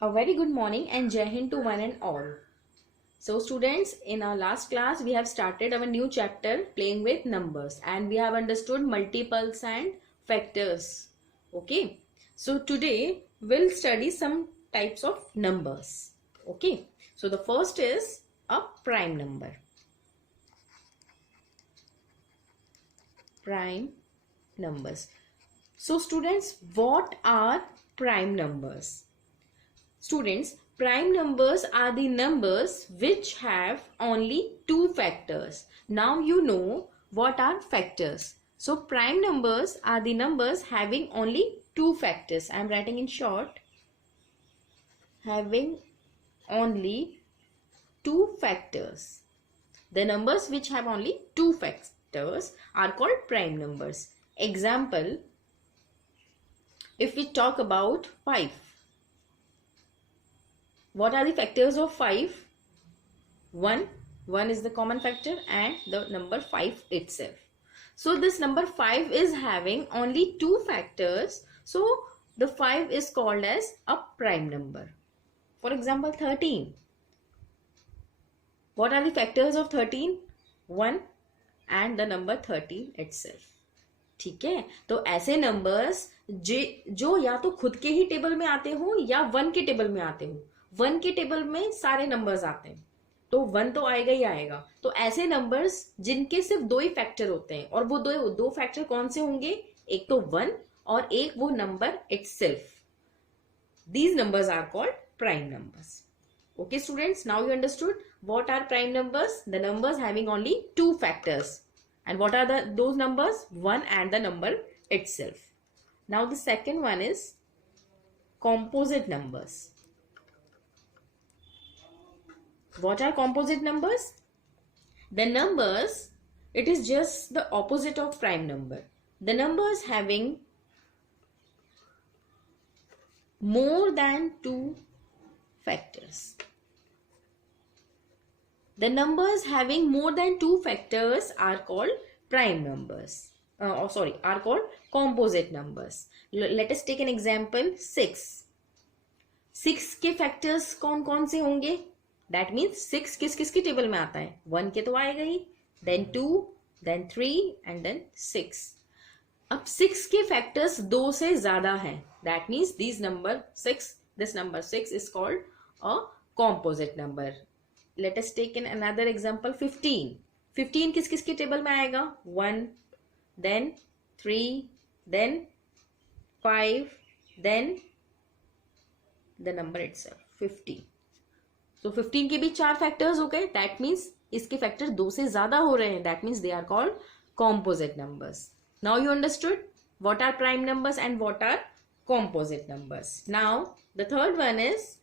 A very good morning and Jai Hind to one and all. So students, in our last class we have started our new chapter playing with numbers and we have understood multiples and factors. Okay. So today we'll study some types of numbers. Okay. So the first is a prime number. Prime numbers. So students, what are prime numbers? Students, prime numbers are the numbers which have only two factors. Now you know what are factors. So prime numbers are the numbers having only two factors. I am writing in short. Having only two factors. The numbers which have only two factors are called prime numbers. Example, if we talk about 5. What are the factors of 5? 1 is the common factor and the number 5 itself. So this number 5 is having only two factors. So the 5 is called as a prime number. For example, 13. What are the factors of 13? 1 and the number 13 itself. ठीक है, तो ऐसे numbers जो या तो खुद के ही table में आते हो या 1 के टेबल में आते हो. 1 के टेबल में सारे नंबर्स आते हैं तो 1 तो आएगा ही आएगा. तो ऐसे नंबर्स जिनके सिर्फ दो ही फैक्टर होते हैं और वो दो फैक्टर कौन से होंगे? एक तो 1 और एक वो number itself. These numbers are called prime numbers. Okay students, now you understood what are prime numbers? The numbers having only two factors. And what are those numbers? 1 and the number itself. Now the second one is composite numbers. What are composite numbers? The numbers, it is just the opposite of prime number. The numbers having more than two factors. The numbers having more than two factors are called prime numbers. Are called composite numbers. Let us take an example. 6. 6 के factors कौन कौन से होंगे? That means 6 किस की table में आता है? 1 के तो आएगा ही. Then 2, then 3 and then 6. अब 6 के factors 2 से ज्यादा हैं. That means this number 6 is called a composite number. Let us take in another example. 15. 15 किस की टेबल में आएगा? 1, then 3, then 5, then the number itself 50. So 15 के भी 4 फैक्टर्स हो गए. That means इसके फैक्टर 2 से ज्यादा हो रहे हैं. That means they are called composite numbers. Now you understood what are prime numbers and what are composite numbers. Now the third one is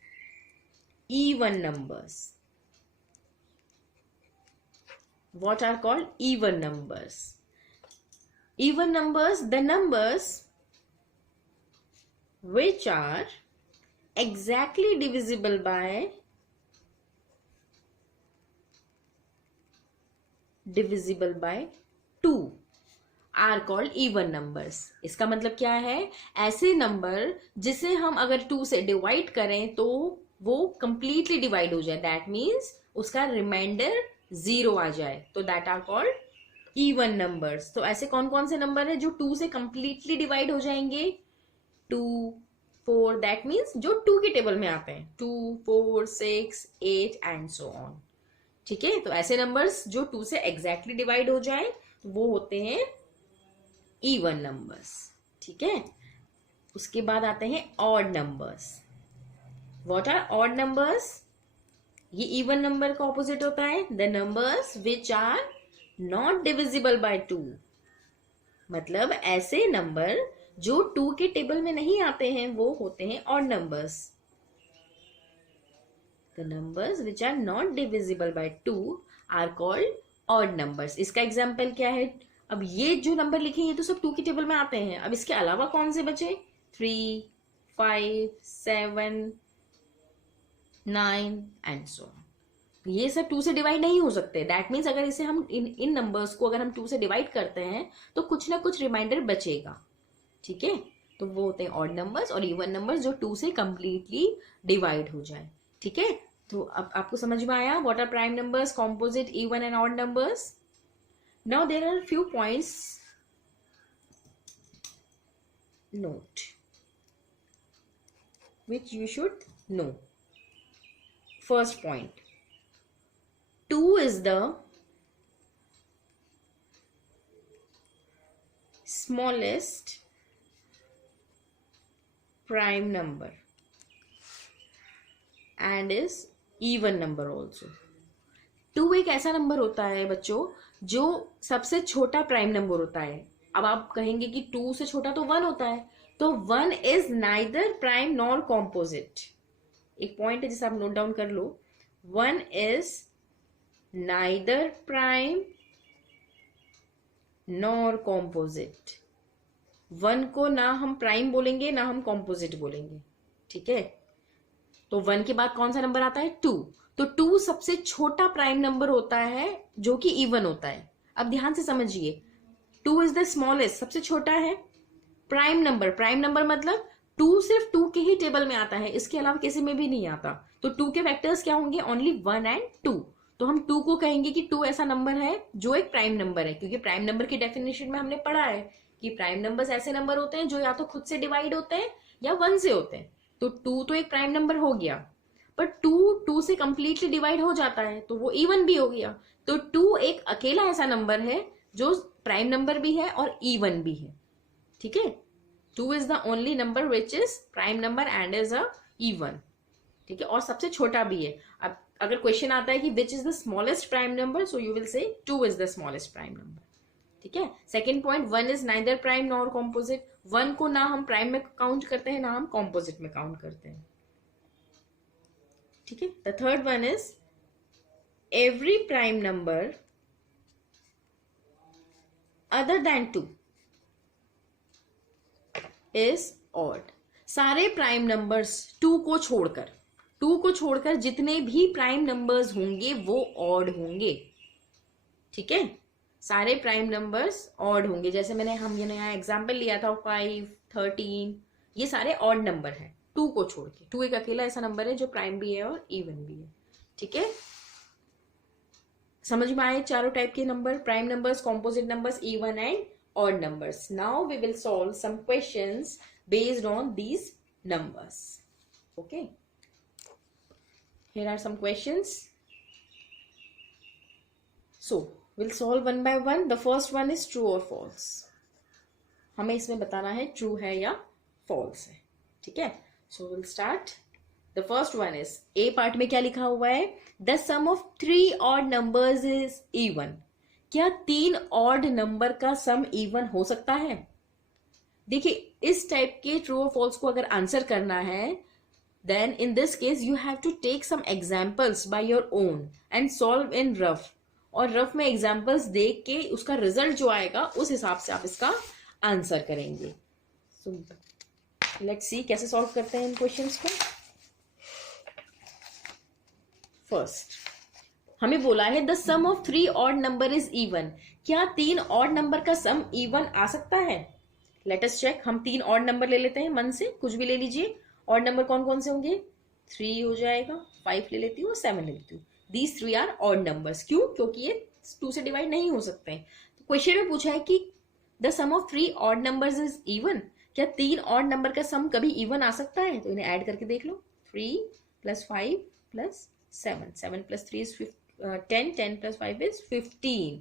even numbers. What are called even numbers? Even numbers, the numbers which are exactly divisible by 2 are called even numbers. इसका मतलब क्या है? ऐसे number जिसे हम अगर 2 से divide करें तो वो completely डिवाइड हो जाए. That means उसका रिमाइंडर 0 आ जाए. तो that are called even numbers. तो ऐसे कौन कौन से नंबर है जो 2 से कंप्लीटली डिवाइड हो जाएंगे? 2, 4. दैट मीन्स जो 2 के टेबल में आते हैं. 2, 4, 6, 8 एंड सो ऑन. ठीक है, तो ऐसे नंबर्स जो 2 से एग्जैक्टली डिवाइड हो जाए वो होते हैं इवन नंबर्स. ठीक है, उसके बाद आते हैं odd numbers. What are odd numbers? ये इवन नंबर का ऑपोजिट होता है. The numbers which are not divisible by 2. मतलब ऐसे नंबर जो 2 के टेबल में नहीं आते हैं वो होते हैं odd numbers. The numbers which are not divisible by 2 are called odd numbers. इसका एग्जाम्पल क्या है? अब ये जो नंबर लिखे ये तो सब 2 के टेबल में आते हैं. अब इसके अलावा कौन से बचे? 3, 5, 7, 9 एंड सो. ये सब 2 से डिवाइड नहीं हो सकते. दैट मीन्स अगर इसे हम इन नंबर्स को अगर हम 2 से डिवाइड करते हैं तो कुछ ना कुछ रिमाइंडर बचेगा. ठीक है, तो वो होते हैं ऑड नंबर्स, और इवन नंबर्स जो 2 से कंप्लीटली डिवाइड हो जाए। ठीक है, तो अब आपको समझ में आया what are prime numbers, composite, even and odd numbers. Now there are few points note which you should know. First point, 2 is the smallest prime number and is even number also. 2 एक ऐसा number होता है बच्चों जो सबसे छोटा prime number होता है। अब आप कहेंगे कि 2 से छोटा तो 1 होता है, तो 1 is neither prime nor composite. एक पॉइंट है जिसे आप नोट डाउन कर लो, 1 is neither prime nor composite. 1 को ना हम प्राइम बोलेंगे ना हम कॉम्पोजिट बोलेंगे। ठीक है, तो 1 के बाद कौन सा नंबर आता है, 2। तो 2 सबसे छोटा प्राइम नंबर होता है जो कि इवन होता है। अब ध्यान से समझिए, 2 इज द स्मॉलेस्ट, सबसे छोटा है प्राइम नंबर। प्राइम नंबर मतलब 2 सिर्फ 2 के ही टेबल में आता है, इसके अलावा किसी में भी नहीं आता। तो 2 के वेक्टर्स क्या होंगे, ओनली 1 एंड 2। तो हम 2 को कहेंगे कि 2 ऐसा नंबर है जो एक प्राइम नंबर है, क्योंकि प्राइम नंबर की डेफिनेशन में हमने पढ़ा है कि प्राइम नंबर्स ऐसे नंबर होते हैं जो या तो खुद से डिवाइड होते हैं या 1 से होते हैं। तो 2 तो एक प्राइम नंबर हो गया, पर 2 से कंप्लीटली डिवाइड हो जाता है तो वो इवन भी हो गया। तो 2 एक अकेला ऐसा नंबर है जो प्राइम नंबर भी है और इवन भी है। ठीक है, 2 is the only number which is prime number and is a even. ठीक है, और सबसे छोटा भी है। अब अगर क्वेश्चन आता है कि which is the smallest prime number, so you will say 2 is the smallest prime number. ठीक है, second point, 1 is neither prime nor composite. 1 को ना हम प्राइम में काउंट करते हैं ना हम कॉम्पोजिट में काउंट करते हैं। ठीक है, the third one is every prime number other than 2 is odd. सारे प्राइम नंबर्स 2 को छोड़कर जितने भी प्राइम नंबर्स होंगे वो ऑड होंगे। ठीक है, सारे प्राइम नंबर्स ऑड होंगे। जैसे हम यहाँ एग्जाम्पल लिया था 5, 13, ये सारे ऑड नंबर हैं 2 को छोड़ के। 2 एक अकेला ऐसा नंबर है जो प्राइम भी है और इवन भी है। ठीक है, समझ में आए चारों टाइप के number, prime numbers, composite numbers, even and odd numbers. Now we will solve some questions based on these numbers. Okay, here are some questions. So we'll solve one by one. The first one is true or false. हमें इसमें बताना है true है या false है। ठीक है, so we'll start. The first one is, A part में क्या लिखा हुआ है, the sum of 3 odd numbers is even. क्या 3 ऑड नंबर का सम इवन हो सकता है? देखिए, इस टाइप के ट्रू और फॉल्स को अगर आंसर करना है, then in this case you have to take some examples by your own and solve in rough. और रफ में एग्जाम्पल्स देख के उसका रिजल्ट जो आएगा उस हिसाब से आप इसका आंसर करेंगे। सो लेट्स सी कैसे सॉल्व करते हैं इन क्वेश्चंस को। फर्स्ट हमें बोला है the sum of 3 odd number is even. क्या 3 ऑड नंबर का सम इवन आ सकता है? Let us check. हम 3 ऑड नंबर ले लेते हैं, मन से कुछ भी ले लीजिए। ऑड नंबर कौन कौन से होंगे, 3 हो जाएगा, 5 ले लेती हूँ, 7 ले लेती हूँ। These 3 are odd numbers. क्यों? क्योंकि ये 2 से डिवाइड नहीं हो सकते हैं। तो क्वेश्चन में पूछा है कि the sum of 3 odd numbers is even. क्या 3 ऑड नंबर का सम कभी इवन आ सकता है? तो इन्हें ऐड करके देख लो, 3 + 5 + 7, 7 + 3 इज 10, 10 + 5 इज 15।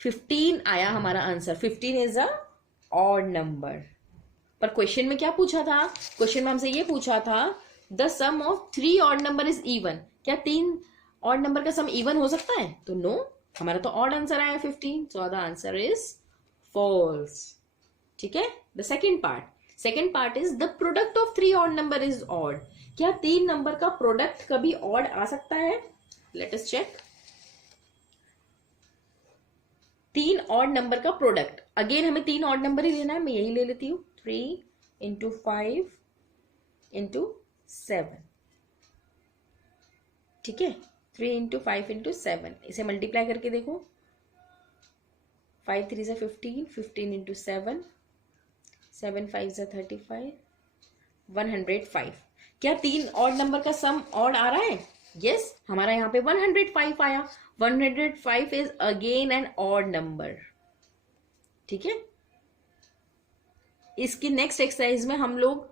15 आया हमारा answer. 15 is a odd number. पर क्वेश्चन में क्या पूछा था? क्वेश्चन में हमसे ये पूछा था the sum of 3 odd number is even. क्या 3 ऑड नंबर का सम इवन हो सकता है? तो नो, हमारा तो ऑड आंसर आया 15, so the answer is false. ठीक है, the second part is the product of 3 odd number is odd. क्या 3 नंबर का प्रोडक्ट कभी ऑड आ सकता है? Let us check. 3 odd number का प्रोडक्ट, अगेन हमें 3 ऑड नंबर ही लेना है, मैं यही ले लेती हूँ, 3 × 5 × 7। ठीक है, 3 × 5 × 7, इसे मल्टीप्लाई करके देखो, 5 3 से 15, 15 × 7, 7 5 ज़ा 35, 105। क्या 3 ऑड नंबर का सम ऑड आ रहा है? यस, हमारा यहाँ पे 105 आया। 105 is again an odd number. ठीक है, इसकी नेक्स्ट एक्सरसाइज में हम लोग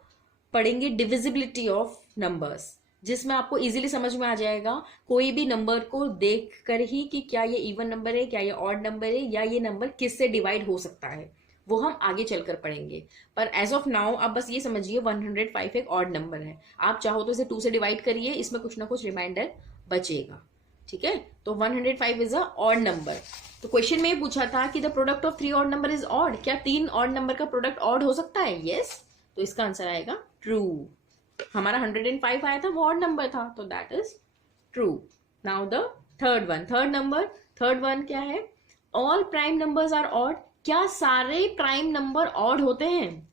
पढ़ेंगे डिविजिबिलिटी ऑफ नंबर्स, जिसमें आपको इजीली समझ में आ जाएगा कोई भी नंबर को देख कर ही कि क्या ये इवन नंबर है, क्या ये ऑड नंबर है, या ये नंबर किससे डिवाइड हो सकता है। वो हम आगे चलकर पढ़ेंगे, पर एज ऑफ नाउ आप बस ये समझिए 105 एक ऑड नंबर है। आप चाहो तो इसे 2 से डिवाइड करिए, इसमें कुछ ना कुछ रिमाइंडर बचेगा। ठीक है, तो 105 इज अ ऑड नंबर। तो क्वेश्चन में ये पूछा था कि the product of 3 odd number is odd. क्या 3 ऑड नंबर का प्रोडक्ट ऑड हो सकता है? यस, तो इसका आंसर आएगा ट्रू। हमारा 105 आया था, वो ऑड नंबर था, तो that is true. Now the third one, third one क्या है? All prime numbers are odd. क्या सारे प्राइम नंबर ऑड होते हैं?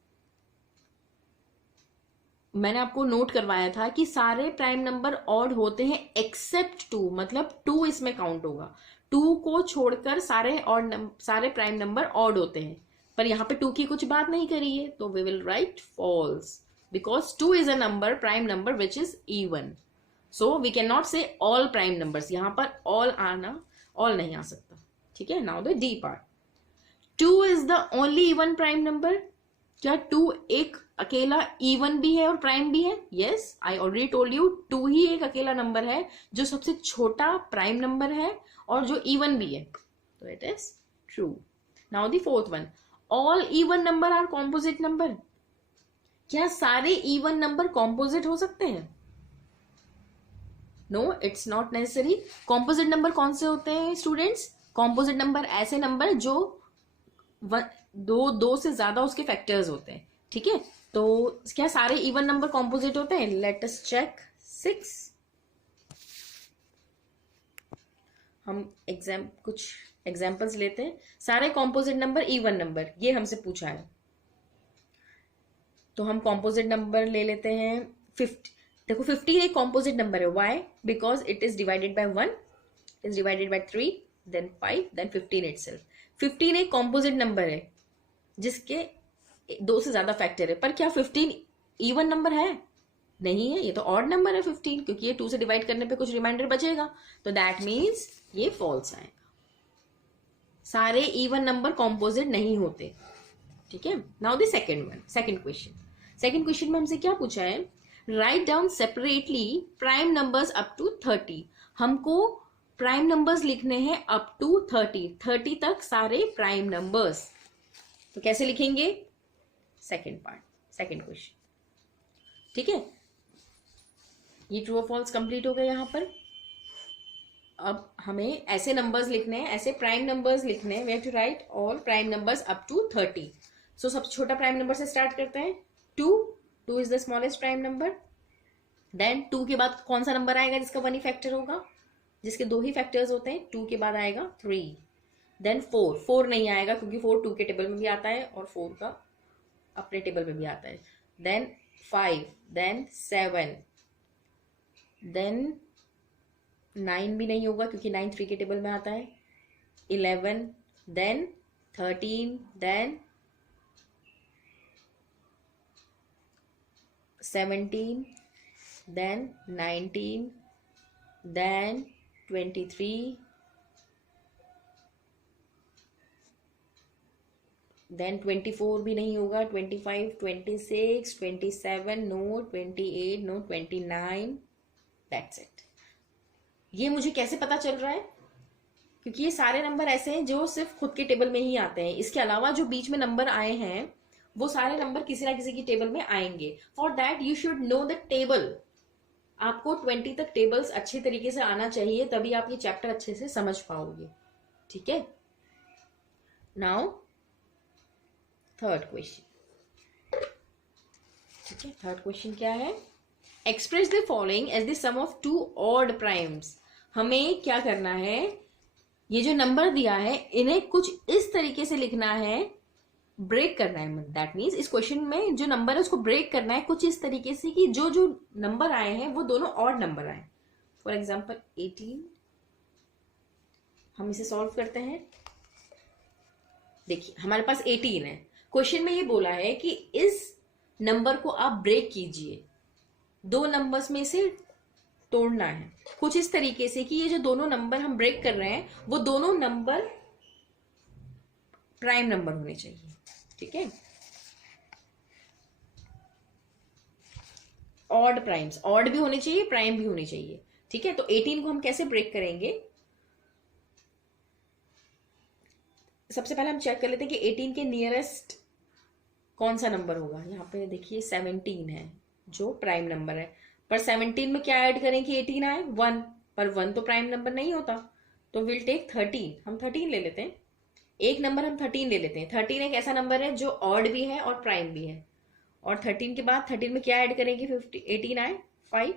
मैंने आपको नोट करवाया था कि सारे प्राइम नंबर ऑड होते हैं एक्सेप्ट 2, मतलब 2 इसमें काउंट होगा। 2 को छोड़कर सारे प्राइम नंबर ऑड होते हैं, पर यहाँ पे 2 की कुछ बात नहीं करी है, तो we will write false, because 2 is a number, prime number which is even. So we can not say all prime numbers, यहाँ पर ऑल नहीं आ सकता। ठीक है, now the D part. 2 is the only even prime number. क्या 2 एक अकेला इवन भी है और प्राइम भी है? Yes, I already told you 2 ही एक अकेला नंबर है जो सबसे छोटा प्राइम नंबर है और जो इवन भी है, तो it is true. Now the fourth one, all even number are composite number. क्या सारे इवन नंबर कॉम्पोजिट हो सकते हैं? No, it's not necessary. Composite number कौन से होते हैं स्टूडेंट्स? कॉम्पोजिट नंबर ऐसे नंबर जो दो से ज्यादा उसके फैक्टर्स होते हैं। ठीक है, तो क्या सारे इवन नंबर कॉम्पोजिट होते हैं? Let us check 6। हम कुछ एग्जाम्पल्स लेते हैं। सारे कॉम्पोजिट नंबर इवन नंबर, ये हमसे पूछा है, तो हम कॉम्पोजिट नंबर ले लेते हैं 50। देखो 50 एक कॉम्पोजिट नंबर है। Why? Because it is divided by 1, is divided by 3, then 5, then 15 itself. 15 एक कॉम्पोजिट नंबर है जिसके 2 से ज्यादा फैक्टर है, पर क्या 15 इवन नंबर है? नहीं है, ये तो ऑड नंबर है 15, क्योंकि ये 2 से डिवाइड करने पे कुछ रिमाइंडर बचेगा, तो दैट मीन्स ये फॉल्स आएगा। सारे इवन नंबर कॉम्पोजिट नहीं होते। ठीक है, नाउ द सेकंड क्वेश्चन में हमसे क्या पूछा है? Write down separately prime numbers up to 30। हमको प्राइम नंबर्स लिखने हैं अप टू 30 तक सारे प्राइम नंबर्स। तो कैसे लिखेंगे? Second question. ठीक है, ये ट्रू और फॉल्स कंप्लीट हो गए। यहां पर अब हमें ऐसे नंबर्स लिखने हैं, ऐसे प्राइम नंबर्स लिखने हैं। We have to write all prime numbers up to 30। So सबसे छोटा प्राइम नंबर से स्टार्ट करते हैं। 2 is the smallest prime number. Then 2 के बाद कौन सा नंबर आएगा जिसका 1 ही फैक्टर होगा? जिसके 2 ही फैक्टर्स होते हैं। 2 के बाद आएगा 3, देन 4 नहीं आएगा क्योंकि 4 2 के टेबल में भी आता है और 4 का अपने टेबल में भी आता है। देन 5, देन 7, देन 9 भी नहीं होगा क्योंकि 9 3 के टेबल में आता है। 11, then 13, then 17, then 19, then 23, then 24 भी नहीं होगा। 25, 26, 27, नो, 28, नो, 29, दैट्स इट। ये मुझे कैसे पता चल रहा है? क्योंकि ये सारे नंबर ऐसे हैं जो सिर्फ खुद के टेबल में ही आते हैं। इसके अलावा जो बीच में नंबर आए हैं वो सारे नंबर किसी ना किसी की टेबल में आएंगे। For that you should know the table. आपको 20 तक टेबल्स अच्छे तरीके से आना चाहिए, तभी आप ये चैप्टर अच्छे से समझ पाओगे। ठीक है, नाउ थर्ड क्वेश्चन। ठीक है, थर्ड क्वेश्चन क्या है? Express the following as the sum of 2 odd primes. हमें क्या करना है? ये जो नंबर दिया है इन्हें कुछ इस तरीके से लिखना है, ब्रेक करना है। दैट मीन्स इस क्वेश्चन में जो नंबर है उसको ब्रेक करना है कुछ इस तरीके से कि जो जो नंबर आए हैं वो दोनों ऑड नंबर आए। फॉर एग्जाम्पल 18, हम इसे सॉल्व करते हैं। देखिए हमारे पास 18 है, क्वेश्चन में ये बोला है कि इस नंबर को आप ब्रेक कीजिए, दो नंबर्स में से तोड़ना है कुछ इस तरीके से कि ये जो दोनों नंबर हम ब्रेक कर रहे हैं वो दोनों नंबर प्राइम नंबर होने चाहिए। ठीक है, ऑड प्राइम्स, ऑड भी होने चाहिए, प्राइम भी होने चाहिए। ठीक है, तो 18 को हम कैसे ब्रेक करेंगे, सबसे पहले हम चेक कर लेते हैं कि 18 के नियरेस्ट कौन सा नंबर होगा। यहाँ पे देखिए 17 है जो प्राइम नंबर है, पर 17 में क्या ऐड करें कि 18 आए, 1, पर 1 तो प्राइम नंबर नहीं होता, तो विल टेक 13, हम 13 ले लेते हैं। एक नंबर हम 13 ले लेते हैं। 13 एक ऐसा नंबर है जो ऑड भी है और प्राइम भी है, और 13 के बाद 13 में क्या ऐड करेंगे, 18 आए, 5,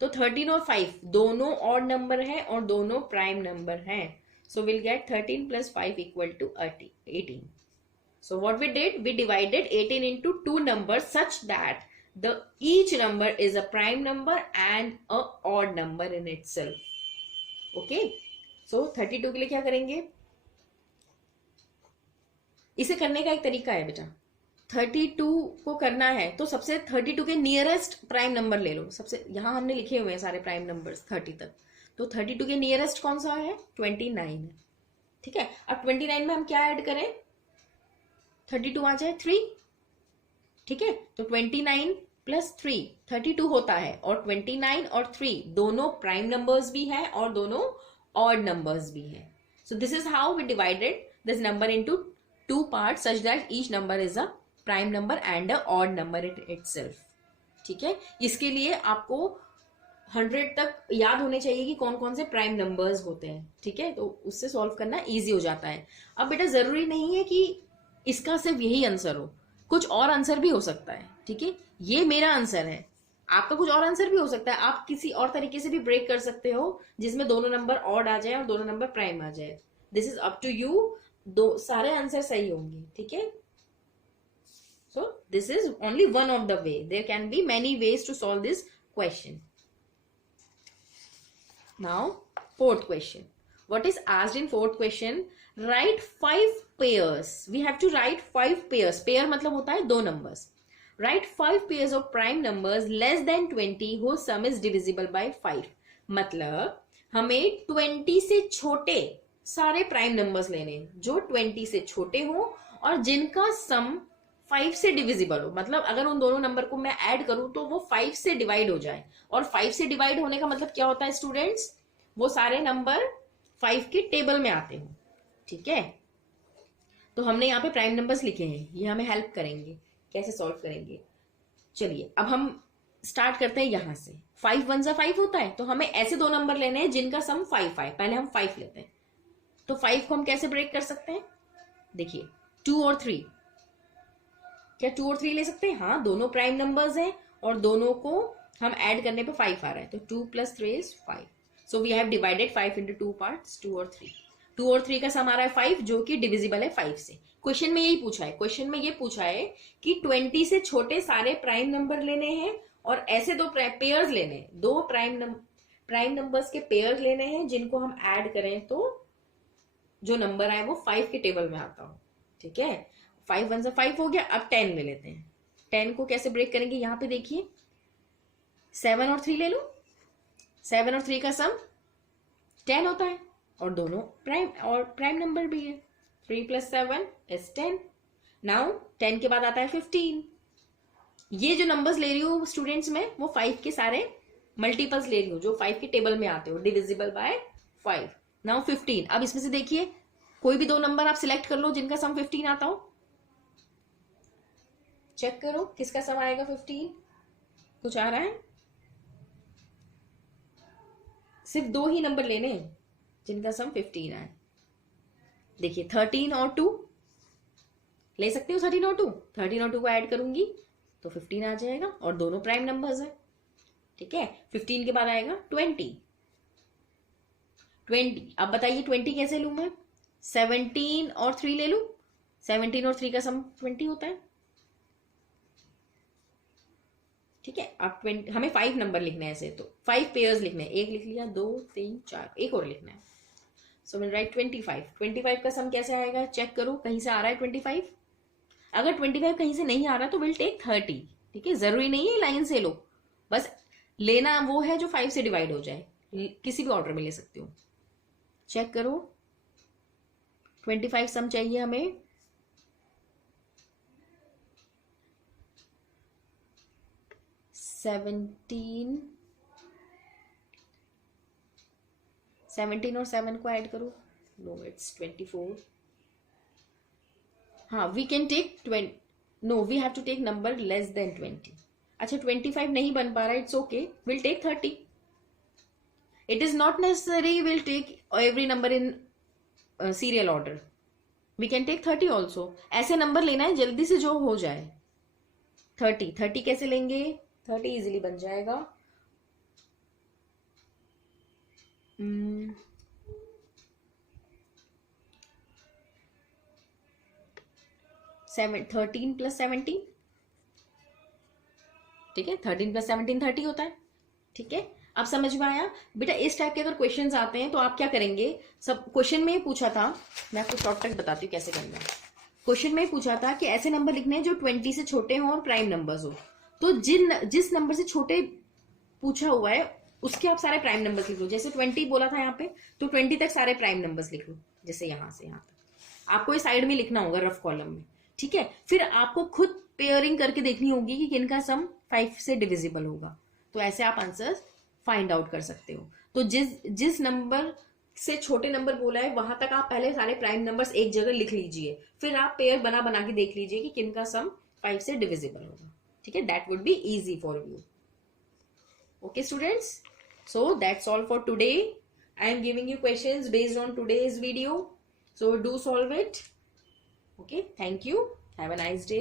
तो 13 और 5 दोनों ऑड नंबर है और दोनों प्राइम नंबर हैं, so we'll get 13 plus 5 equal to 18. So what we did, we divided 18 into two numbers such that each number is a prime number and a odd number in itself. Okay, so 32 के लिए क्या करेंगे, इसे करने का एक तरीका है बेटा, 32 को करना है तो सबसे 32 के नियरेस्ट प्राइम नंबर ले लो। सबसे यहां हमने लिखे हुए हैं सारे प्राइम नंबर्स 30 तक, तो 32 के नियरेस्ट कौन सा है, 29 है। ठीक है, अब 29 में हम क्या ऐड करें, 32 आ जाए 3। ठीक है, तो 29 प्लस 3 32 होता है, और 29 और 3 दोनों प्राइम नंबर्स भी हैं और दोनों ऑड नंबर्स भी हैं। So this is how we divided this number into two parts such that each number is a prime number and a odd number itself. ठीक है, इसके लिए आपको 100 तक याद होने चाहिए कि कौन कौन से प्राइम नंबर्स होते हैं। ठीक है, तो उससे सॉल्व करना इजी हो जाता है। अब बेटा जरूरी नहीं है कि इसका सिर्फ यही आंसर हो, कुछ और आंसर भी हो सकता है। ठीक है, ये मेरा आंसर है, आपका कुछ और आंसर भी हो सकता है, आप किसी और तरीके से भी ब्रेक कर सकते हो जिसमें दोनों नंबर ऑड आ जाए और दोनों नंबर प्राइम आ जाए। This is up to you, दो सारे आंसर सही होंगे। ठीक है, so this is only one of the way, there can be many ways to solve this question. Now fourth question, what is asked in fourth question, write 5 pairs, we have to write 5 pairs, pair मतलब होता है दो numbers, write 5 pairs of prime numbers less than 20 whose sum is divisible by 5। मतलब हमें 20 से छोटे सारे prime numbers लेने जो 20 से छोटे हो और जिनका सम 5 से डिविजिबल हो। मतलब अगर उन दोनों नंबर को मैं ऐड करूं तो वो 5 से डिवाइड हो जाए, और 5 से डिवाइड होने का मतलब क्या होता है स्टूडेंट्स, वो सारे नंबर 5 के टेबल में आते हो। ठीक है, तो हमने यहाँ पे प्राइम नंबर्स लिखे हैं, ये हमें हेल्प करेंगे कैसे सॉल्व करेंगे। चलिए अब हम स्टार्ट करते हैं यहाँ से। 5 1 जा 5 होता है, तो हमें ऐसे दो नंबर लेने हैं जिनका सम 5 आए। पहले हम 5 लेते हैं, तो 5 को हम कैसे ब्रेक कर सकते हैं, देखिए 2 और 3, क्या 2 और 3 ले सकते हैं, हाँ दोनों प्राइम नंबर्स हैं और दोनों को हम ऐड करने पे 5 आ रहा है, तो 2 + 3 is 5। So we have divided 5 into 2 parts, 2 और 3। 2 और 3 का सम आ रहा है 5 जो कि डिविजिबल है 5 से। क्वेश्चन में यही पूछा है, क्वेश्चन में ये पूछा है कि 20 से छोटे सारे प्राइम नंबर लेने हैं और ऐसे दो पेयर्स लेने हैं, दो प्राइम नंबर्स के पेयर्स लेने हैं जिनको हम ऐड करें तो जो नंबर आए वो 5 के टेबल में आता हो। ठीक है, 5 1 जा 5 हो गया। अब 10 ले लेते हैं, 10 को कैसे ब्रेक करेंगे, यहाँ पे देखिए 7 और 3 ले लो, 7 और 3 का सम 10 होता है और दोनों प्राइम नंबर भी है, 3 + 7 is 10। नाउ 10 के बाद आता है 15। ये जो नंबर्स ले रही हूँ स्टूडेंट्स में वो 5 के सारे मल्टीपल्स ले रही हूँ जो 5 के टेबल में आते हो, डिविजिबल बाय 5। नाउ 15, अब इसमें से देखिए कोई भी दो नंबर आप सिलेक्ट कर लो जिनका सम 15 आता हो, चेक करो किसका सम आएगा 15, कुछ आ रहा है, सिर्फ दो ही नंबर लेने जिनका सम 15 आए। देखिए 13 और 2 ले सकते हो, 13 और 2, 13 और 2 को ऐड करूंगी तो 15 आ जाएगा और दोनों प्राइम नंबर्स है। ठीक है, 15 के बाद आएगा 20। अब बताइए 20 कैसे लूं मैं, 17 और 3 ले लूं, 17 और 3 का सम 20 होता है। ठीक है, अब हमें 5 नंबर लिखने हैं ऐसे, तो 5 पेयर्स लिखने हैं, एक लिख लिया, 2 3 4, एक और लिखना है। So will write 25। 25 का सम कैसे आएगा, चेक करो कहीं से आ रहा है 25, अगर 25 कहीं से नहीं आ रहा तो विल टेक 30। ठीक है, जरूरी नहीं है लाइन से लो, बस लेना वो है जो 5 से डिवाइड हो जाए, किसी भी ऑर्डर में ले सकते हो। चेक करो, 25 सम चाहिए हमें। 17 और 7 को ऐड करो, नो इट्स 24। हाँ, we can take 20, no we have to take number less than 20। अच्छा 25 नहीं बन पा रहा, it's okay, will take 30। It is not necessary will take every number in serial order, we can take 30 also. ऐसे number लेना है जल्दी से जो हो जाए। 30 कैसे लेंगे, 30 इजिली बन जाएगा। 13 + 17, ठीक है, 13 + 17 30 होता है। ठीक है, अब समझ में आया बेटा। इस टाइप के अगर क्वेश्चंस आते हैं तो आप क्या करेंगे, सब क्वेश्चन में पूछा था, मैं आपको शॉर्टकट बताती हूँ कैसे करना है। क्वेश्चन में पूछा था कि ऐसे नंबर लिखने हैं जो 20 से छोटे हों और प्राइम नंबर्स हो, तो जिस नंबर से छोटे पूछा हुआ है उसके आप सारे प्राइम नंबर्स लिख लो। जैसे 20 बोला था यहाँ पे, तो 20 तक सारे प्राइम नंबर्स लिख लो, जैसे यहाँ से यहाँ तक आपको इस साइड में लिखना होगा रफ कॉलम में। ठीक है, फिर आपको खुद पेयरिंग करके देखनी होगी कि किनका सम 5 से डिविजिबल होगा, तो ऐसे आप आंसर फाइंड आउट कर सकते हो। तो जिस नंबर से छोटे नंबर बोला है वहां तक आप पहले सारे प्राइम नंबर्स एक जगह लिख लीजिए, फिर आप पेयर बना बना के देख लीजिए कि किनका सम 5 से डिविजिबल होगा। ठीक है, that would be easy for you. Okay students, so that's all for today. I am giving you questions based on today's video, so do solve it. Okay, thank you, have a nice day.